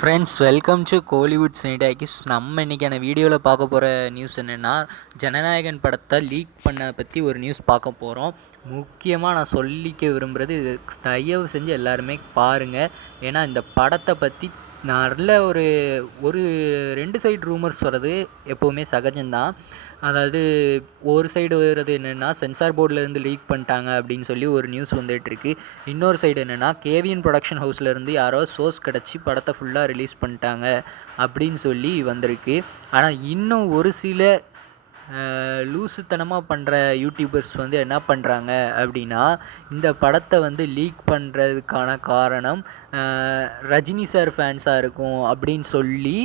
Friends, welcome to Kollywood cine talkies. நம்ம இன்றைக்கான வீடியோவில் பார்க்க போகிற நியூஸ் என்னென்னா, ஜனநாயகன் படத்தை லீக் பண்ண பற்றி ஒரு நியூஸ் பார்க்க போகிறோம். முக்கியமாக நான் சொல்லிக்க விரும்புகிறது, இது தயவு செஞ்சு எல்லாருமே பாருங்கள். ஏன்னா இந்த படத்தை பற்றி நல்ல ஒரு 2 சைடு ரூமர்ஸ் வர்றது எப்போவுமே சகஜம்தான். அதாவது ஒரு சைடு வர்றது என்னென்னா, சென்சார் போர்டிலேருந்து லீக் பண்ணிட்டாங்க அப்படின்னு சொல்லி ஒரு நியூஸ் வந்துகிட்ருக்கு. இன்னொரு சைடு என்னென்னா, கேவிஎன் ப்ரொடக்ஷன் ஹவுஸ்லேருந்து யாரோ சோர்ஸ் கிடச்சி படத்தை ஃபுல்லாக ரிலீஸ் பண்ணிட்டாங்க அப்படின்னு சொல்லி வந்திருக்கு. ஆனால் இன்னும் ஒரு சில லூசுத்தனமாக பண்ணுற யூடியூபர்ஸ் என்ன பண்ணுறாங்க அப்படின்னா, இந்த படத்தை லீக் பண்ணுறதுக்கான காரணம் ரஜினி சார் ஃபேன்ஸாக இருக்கும் அப்படின்னு சொல்லி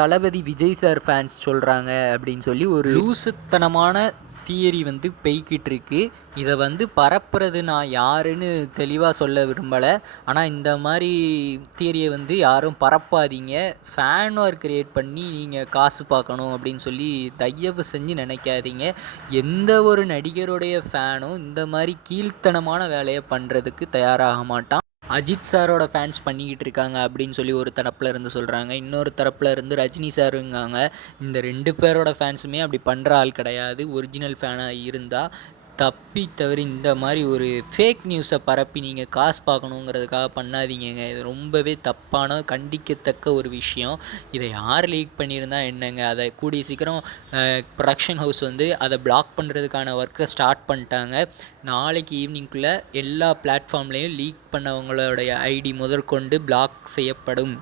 தளபதி விஜய் சார் ஃபேன்ஸ் சொல்கிறாங்க அப்படின்னு சொல்லி ஒரு லூசுத்தனமான தியரி பெய்கிட்டு இருக்கு. இதை பரப்புறது நான் யாருன்னு தெளிவாக சொல்ல விரும்பலை. ஆனால் இந்த மாதிரி தியரியை யாரும் பரப்பாதீங்க. ஃபேன் வார் கிரியேட் பண்ணி நீங்கள் காசு பார்க்கணும் அப்படின்னு சொல்லி தயவு செஞ்சு நினைக்காதீங்க. எந்த ஒரு நடிகருடைய ஃபேனும் இந்த மாதிரி கீழ்த்தனமான வேலையை பண்ணுறதுக்கு தயாராக மாட்டான். அஜித் சாரோட ஃபேன்ஸ் பண்ணிக்கிட்டு இருக்காங்க அப்படின்னு சொல்லி ஒரு தரப்பில் இருந்து சொல்கிறாங்க. இன்னொரு தரப்பில் இருந்து ரஜினி சாருங்காங்க. இந்த 2 பேரோட ஃபேன்ஸுமே அப்படி பண்ணுற ஆள் கிடையாது. ஒரிஜினல் ஃபேனாக இருந்தால் தப்பி தவறி இந்த மாதிரி ஒரு ஃபேக் நியூஸை பரப்பி நீங்கள் காசு பார்க்கணுங்கிறதுக்காக பண்ணாதீங்க. இது ரொம்பவே தப்பான கண்டிக்கத்தக்க ஒரு விஷயம். இதை யார் லீக் பண்ணியிருந்தால் என்னங்க, அதை கூடிய சீக்கிரம் ப்ரொடக்ஷன் ஹவுஸ் அதை பிளாக் பண்ணுறதுக்கான ஒர்க்கை ஸ்டார்ட் பண்ணிட்டாங்க. நாளைக்கு ஈவினிங்குள்ளே எல்லா பிளாட்ஃபார்ம்லேயும் லீக் பண்ணவங்களுடைய ஐடி முதற்கொண்டு பிளாக் செய்யப்படும்.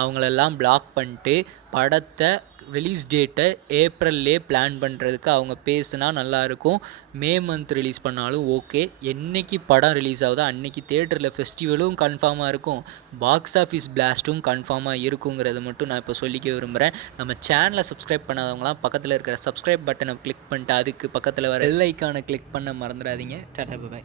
அவங்களெல்லாம் பிளாக் பண்ணிட்டு படத்தை ரிலீஸ் டேட்டை ஏப்ரல்லே பிளான் பண்ணுறதுக்கு அவங்க பேசுனா நல்லாயிருக்கும். மே மந்த் ரிலீஸ் பண்ணாலும் ஓகே. என்றைக்கு படம் ரிலீஸ் ஆகுதோ அன்றைக்கி தேட்டரில் ஃபெஸ்டிவலும் கன்ஃபார்மாக இருக்கும், பாக்ஸ் ஆஃபீஸ் பிளாஸ்ட்டும் கன்ஃபார்மாக இருக்குங்கிறத மட்டும் நான் இப்போ சொல்லிக்க விரும்புகிறேன். நம்ம சேனலை சப்ஸ்கிரைப் பண்ணாதவங்களாம் பக்கத்தில் இருக்கிற சப்ஸ்கிரைப் பட்டனை கிளிக் பண்ணிட்டு அதுக்கு பக்கத்தில் வர பெல் ஐக்கானை கிளிக் பண்ண மறந்துடாதீங்க. டாடா, பை.